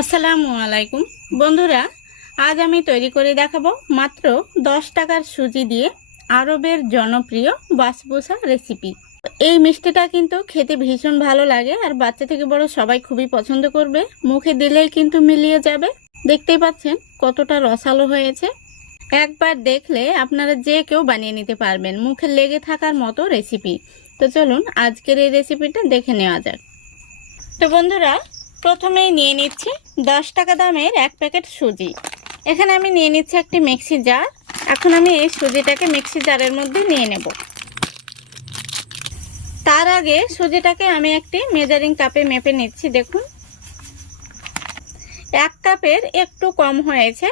আসসালামু আলাইকুম বন্ধুরা, আজ আমি তৈরি করে দেখাবো মাত্র 10 টাকার সুজি দিয়ে আরবের জনপ্রিয় বাসবুসা রেসিপি। এই মিষ্টিটা কিন্তু খেতে ভীষণ ভালো লাগে আর বাচ্চা থেকে বড় সবাই খুবই পছন্দ করবে। মুখে দিলেই কিন্তু মিলিয়ে যাবে। দেখতেই পাচ্ছেন কতটা রসালো হয়েছে। একবার দেখলে আপনারা যে কেউ বানিয়ে নিতে পারবেন, মুখে লেগে থাকার মতো রেসিপি। তো চলুন আজকের এই রেসিপিটা দেখে নেওয়া যাক। তো বন্ধুরা, প্রথমেই নিয়ে নিচ্ছি 10 টাকা দামের এক প্যাকেট সুজি। এখানে আমি নিয়ে নিচ্ছি একটি মিক্সি জার। এখন আমি এই সুজিটাকে মিক্সি জারের মধ্যে নিয়ে নেব। তার আগে সুজিটাকে আমি একটি মেজারিং কাপে মেপে নিচ্ছি। দেখুন, 1 কাপের একটু কম হয়েছে।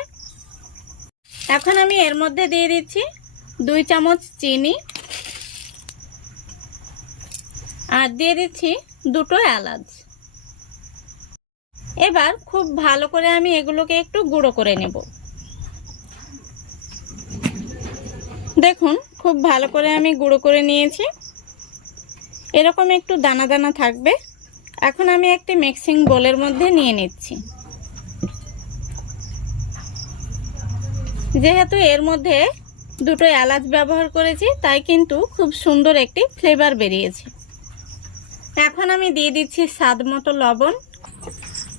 এখন আমি এর মধ্যে দিয়ে দিচ্ছি 2 চামচ চিনি আর দিয়ে দিচ্ছি 2টো এলাচ। এবার খুব ভালো করে আমি এগুলোকে একটু গুঁড়ো করে নেব। দেখুন, খুব ভালো করে আমি গুঁড়ো করে নিয়েছি। এরকম একটু দানা দানা থাকবে। এখন আমি একটি মিক্সিং বোলের মধ্যে নিয়ে নিচ্ছি। যেহেতু এর মধ্যে 2টো এলাচ ব্যবহার করেছি, তাই কিন্তু খুব সুন্দর একটি ফ্লেভার বেরিয়েছে। এখন আমি দিয়ে দিচ্ছি স্বাদ মতো লবণ।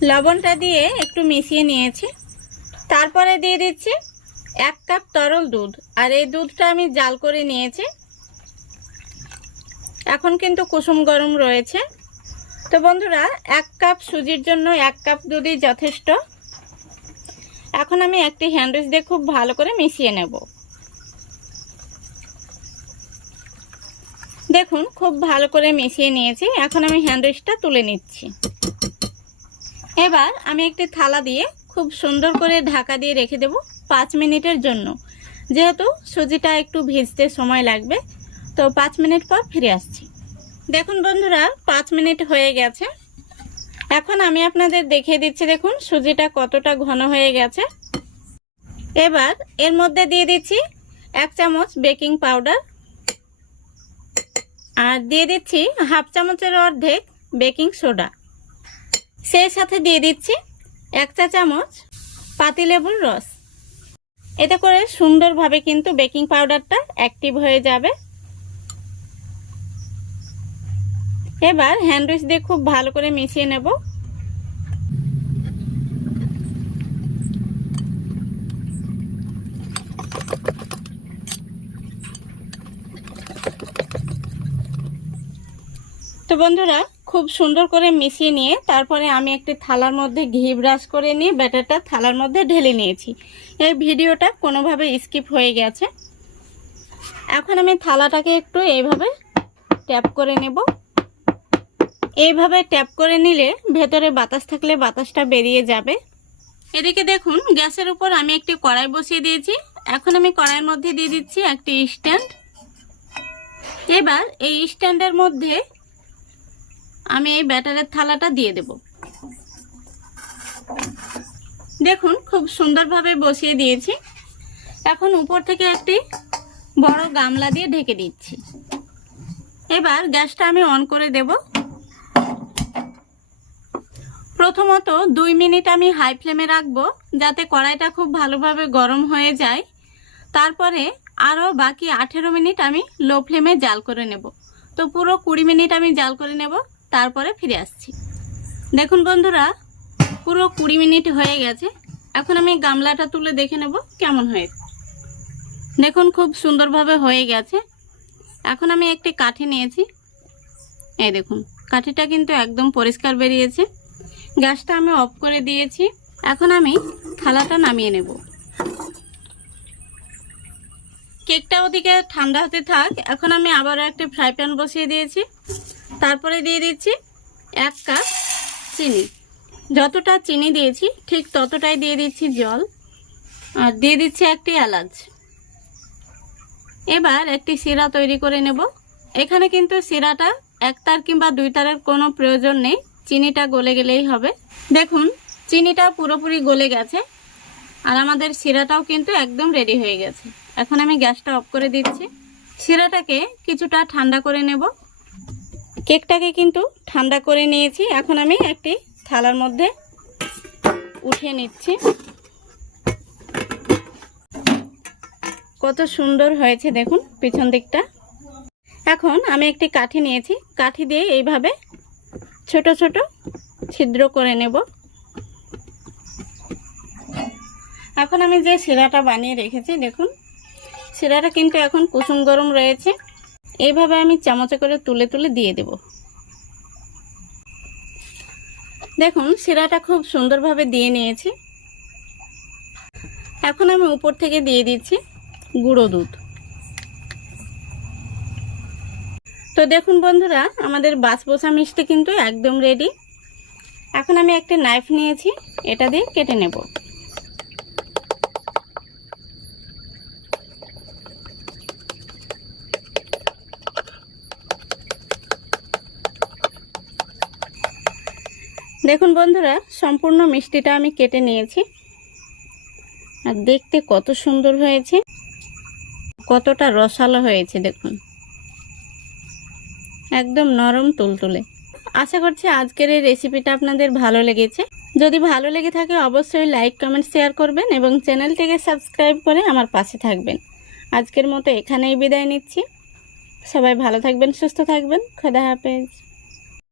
লবণটা দিয়ে একটু মিশিয়ে নিয়েছি। তারপরে দিয়ে দিচ্ছি 1 কাপ তরল দুধ, আর এই দুধটা আমি জাল করে নিয়েছি। এখন কিন্তু কুসুম গরম রয়েছে। তো বন্ধুরা, 1 কাপ সুজির জন্য 1 কাপ দুধই যথেষ্ট। এখন আমি একটি হ্যান্ড উইচ দিয়ে খুব ভালো করে মিশিয়ে নেব। দেখুন, খুব ভালো করে মিশিয়ে নিয়েছি। এখন আমি হ্যান্ড উইচটা তুলে নিচ্ছি। এবার আমি একটি থালা দিয়ে খুব সুন্দর করে ঢাকা দিয়ে রেখে দেব 5 মিনিটের জন্য। যেহেতু সুজিটা একটু ভিজতে সময় লাগবে, তো 5 মিনিট পর ফিরে আসছি। দেখুন বন্ধুরা, 5 মিনিট হয়ে গেছে। এখন আমি আপনাদের দেখিয়ে দিচ্ছি। দেখুন, সুজিটা কতটা ঘন হয়ে গেছে। এবার এর মধ্যে দিয়ে দিচ্ছি 1 চামচ বেকিং পাউডার আর দিয়ে দিচ্ছি হাফ চামচের অর্ধেক বেকিং সোডা। সেই সাথে দিয়ে দিচ্ছি 1 চা চামচ পাতিলেবুর রস। এতে করে সুন্দরভাবে কিন্তু বেকিং পাউডারটা অ্যাক্টিভ হয়ে যাবে। এবার হ্যান্ড উইচ দিয়ে খুব ভালো করে মিশিয়ে নেব। তো বন্ধুরা, খুব সুন্দর করে মিশিয়ে নিয়ে তারপরে আমি একটি থালার মধ্যে ঘি ব্রাশ করে নিয়ে ব্যাটারটা থালার মধ্যে ঢেলে নিয়েছি। এই ভিডিওটা কোনোভাবে স্কিপ হয়ে গেছে। এখন আমি থালাটাকে একটু এইভাবে ট্যাপ করে নেব। এইভাবে ট্যাপ করে নিলে ভেতরে বাতাস থাকলে বাতাসটা বেরিয়ে যাবে। এদিকে দেখুন, গ্যাসের উপর আমি একটি কড়াই বসিয়ে দিয়েছি। এখন আমি কড়াইয়ের মধ্যে দিয়ে দিচ্ছি একটি স্ট্যান্ড। এবার এই স্ট্যান্ডের মধ্যে আমি এই ব্যাটারের থালাটা দিয়ে দেব। দেখুন, খুব সুন্দরভাবে বসিয়ে দিয়েছি। এখন উপর থেকে একটি বড় গামলা দিয়ে ঢেকে দিচ্ছি। এবার গ্যাসটা আমি অন করে দেব। প্রথমত 2 মিনিট আমি হাই ফ্লেমে রাখবো, যাতে কড়াইটা খুব ভালোভাবে গরম হয়ে যায়। তারপরে আরও বাকি 18 মিনিট আমি লো ফ্লেমে জাল করে নেব। তো পুরো 20 মিনিট আমি জাল করে নেব, তারপরে ফিরে আসছি। দেখুন বন্ধুরা, পুরো 20 মিনিট হয়ে গেছে। এখন আমি গামলাটা তুলে দেখে নেব কেমন হয়েছে। দেখুন, খুব সুন্দরভাবে হয়ে গেছে। এখন আমি একটি কাঠি নিয়েছি। এই দেখুন, কাঠিটা কিন্তু একদম পরিষ্কার বেরিয়েছে। গ্যাসটা আমি অফ করে দিয়েছি। এখন আমি থালাটা নামিয়ে নেব। কেকটা ওদিকে ঠান্ডা হতে থাক। এখন আমি আবারও একটি ফ্রাই প্যান বসিয়ে দিয়েছি। তারপরে দিয়ে দিচ্ছি 1 কাপ চিনি। যতটা চিনি দিয়েছি ঠিক ততটাই দিয়ে দিচ্ছি জল, আর দিয়ে দিচ্ছি একটি এলাচ। এবার একটি শিরা তৈরি করে নেব। এখানে কিন্তু শিরাটা 1 তার কিংবা 2 তারের কোনো প্রয়োজন নেই, চিনিটা গলে গেলেই হবে। দেখুন, চিনিটা পুরোপুরি গলে গেছে আর আমাদের শিরাটাও কিন্তু একদম রেডি হয়ে গেছে। এখন আমি গ্যাসটা অফ করে দিচ্ছি। শিরাটাকে কিছুটা ঠান্ডা করে নেব। কেকটাকে কিন্তু ঠান্ডা করে নিয়েছি। এখন আমি একটি থালার মধ্যে উঠিয়ে নিচ্ছি। কত সুন্দর হয়েছে দেখুন পিছন দিকটা। এখন আমি একটি কাঠি নিয়েছি, কাঠি দিয়ে এইভাবে ছোট ছোট ছিদ্র করে নেব। এখন আমি যে শিরাটা বানিয়ে রেখেছি দেখুন, শিরাটা কিন্তু এখন কুসুম গরম রয়েছে। এইভাবে আমি চামচে করে তুলে তুলে দিয়ে দেব। দেখুন শিরাটা খুব সুন্দরভাবে দিয়ে নিয়েছি। এখন আমি উপর থেকে দিয়ে দিচ্ছি গুঁড়ো দুধ। তো দেখুন বন্ধুরা, আমাদের বাসবোসা মিষ্টি কিন্তু একদম রেডি। এখন আমি একটা নাইফ নিয়েছি, এটা দিয়ে কেটে নেব। দেখুন বন্ধুরা, সম্পূর্ণ মিষ্টিটা আমি কেটে নিয়েছি। আর দেখতে কত সুন্দর হয়েছে, কতটা রসালো হয়েছে দেখুন, একদম নরম তুলতুলে। আশা করছি আজকের এই রেসিপিটা আপনাদের ভালো লেগেছে। যদি ভালো লেগে থাকে অবশ্যই লাইক কমেন্ট শেয়ার করবেন এবং চ্যানেলটিকে সাবস্ক্রাইব করে আমার পাশে থাকবেন। আজকের মতো এখানেই বিদায় নিচ্ছি। সবাই ভালো থাকবেন, সুস্থ থাকবেন। খোদা হাফেজ।